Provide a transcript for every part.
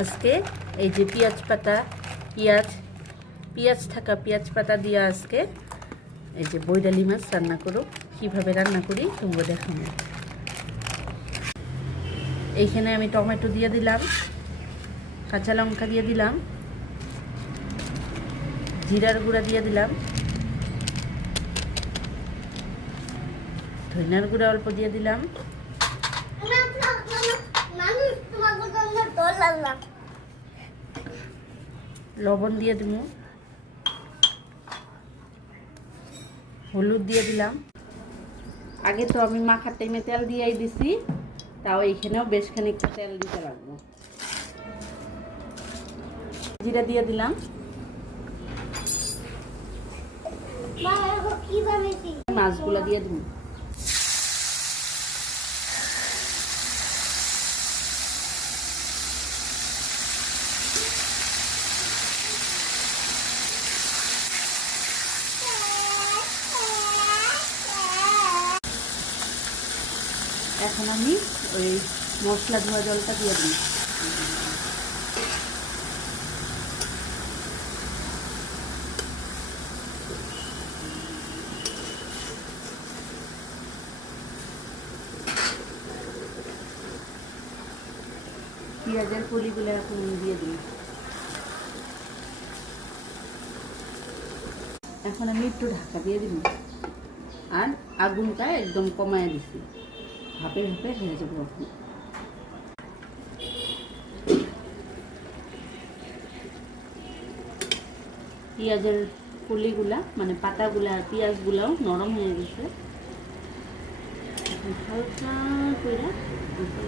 আজকে এই যে পেঁয়াজ পাতা পেঁয়াজ থাকা পেঁয়াজ পাতা দিয়ে আজকে এই যে বৈরালি মাছ রান্না করো। কীভাবে রান্না করি তোমরা দেখাবো। এইখানে আমি টমেটো দিয়ে দিলাম, কাঁচা লঙ্কা দিয়ে দিলাম, জিরার গুঁড়া দিয়ে দিলাম, ধনিয়ার গুঁড়া অল্প দিয়ে দিলাম, লবণ দিয়ে দিব, হলুদ দিয়ে দিলাম। আগে তো আমি মাখার টাইমে তেল দিয়েই দিছি, তাও এইখানেও বেশ খানিকটা তেল দিতে লাগবো। জিরা দিয়ে দিলাম, মাছগুলো দিয়ে দিব। এখন আমি ওই মশলা ধোয়া জলটা দিয়ে দিই। পেঁয়াজের কলিগুলো এখন দিয়ে দিই। এখন আমি একটু ঢাকা দিয়ে দিব, আর আগুনটা একদম কমায় দিছি, ভাপে ভাপে হয়ে যাবো। এখন পেঁয়াজের কলিগুলা মানে পাতাগুলা আর পেঁয়াজগুলাও নরম হয়ে গেছে। হালকা করে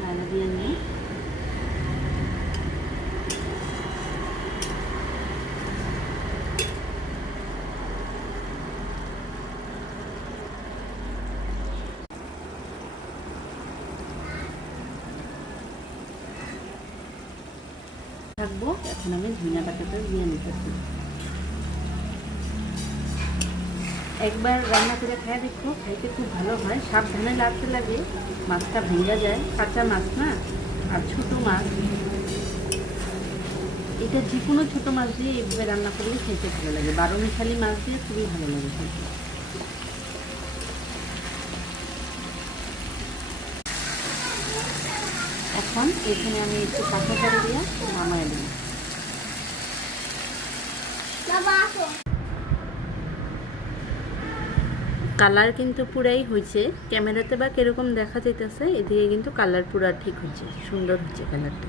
লালা দিয়ে নিয়ে থাকবো। এখন আমি ধনিয়া পাতাটা দিয়ে নিতেছি। একবার রান্না করে খাই দেখো, খাইতে খুব ভালো হয়। সাবধানে লাগতে লাগে, মাছটা ভেঙে যায়, কাঁচা মাছ না, আর ছোট মাছ। এটা যে কোনো ছোটো মাছ দিয়ে এইভাবে রান্না করলে খেতে ভালো লাগে। বারোমিশালি মাছ দিয়ে খুবই ভালো লাগে খেতে। এখন এখানে আমি একটু কাঁচা করে দিয়ে নামায় দিই। কালার কিন্তু পুরাই হয়েছে, ক্যামেরাতে বা কিরকম দেখা যাইতেছে, এদিকে কিন্তু কালার পুরা ঠিক হচ্ছে, সুন্দর হচ্ছে কালারটা।